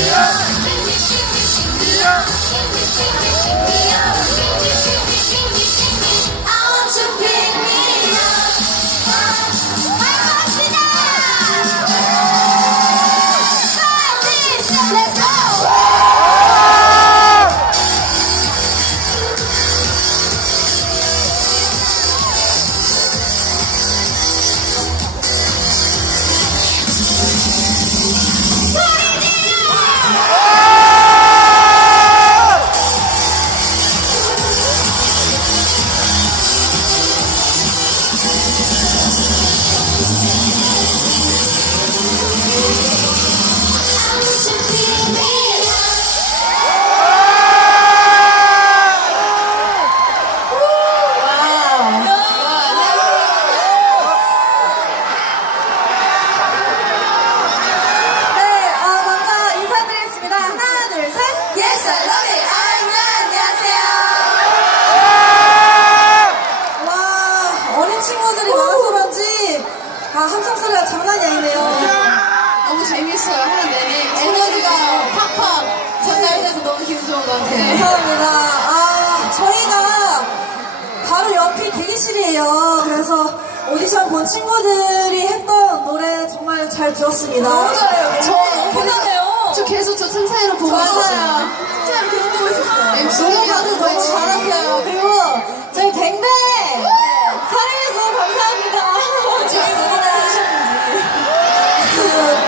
Yeah. 오디션 본 친구들이 했던 노래 정말 잘 들었습니다. 너무 잘해요. 저 너무 편하네요. 저 계속 저 천사이로 보고 있었어요. 천사이로 계속 보고 있었어요. 네, 너무 다들 너무 잘하세요. 그리고 저희 뱅뱅 사랑해서 감사합니다. 지금 응원 해주셨는지.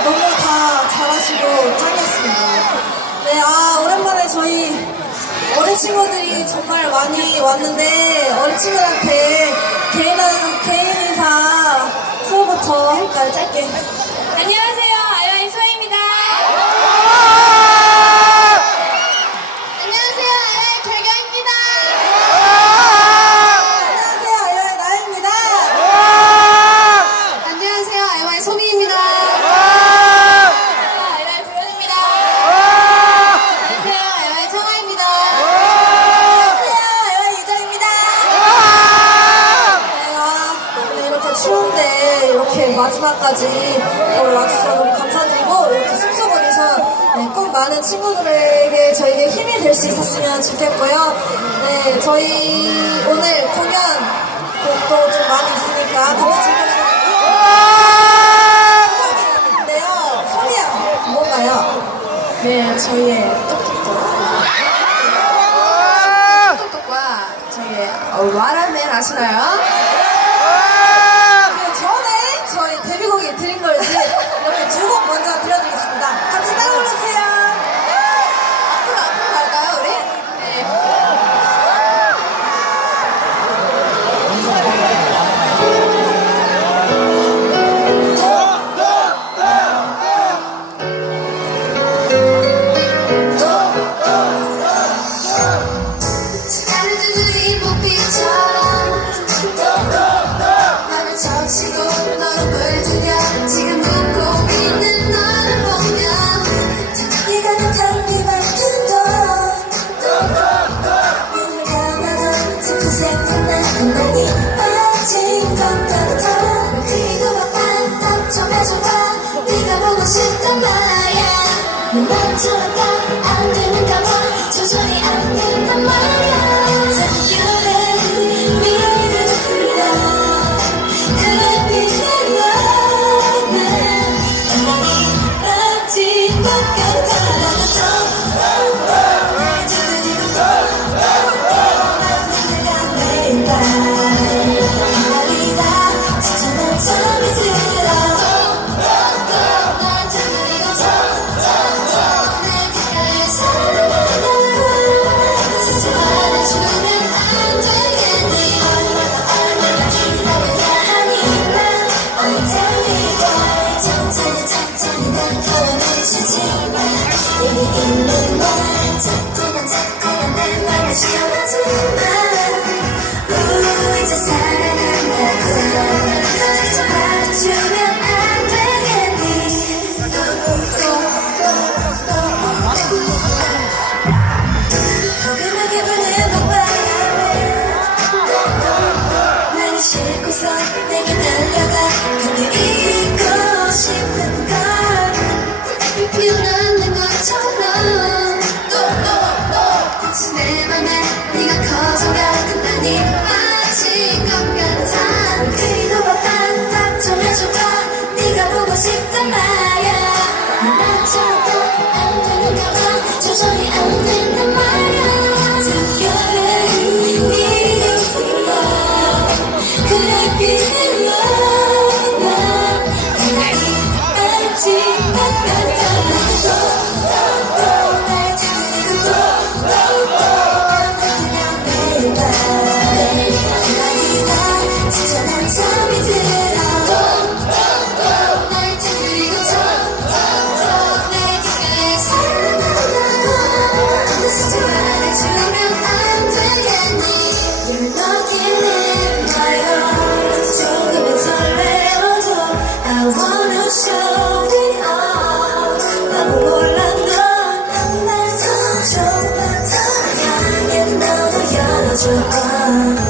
너무 다 잘하시고 짱이었습니다. 네, 아 오랜만에 저희 어린 친구들이 정말 많이 왔는데 어린 친구들한테 공연 곡도 좀 많이 있으니까 같이 즐겨주시면 좋겠는데요. 소리야, 뭔가요? 네, 저희의 똑똑똑과 저희의 와라멜 아시나요? I'm gonna Yes. to us.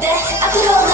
で悪霊の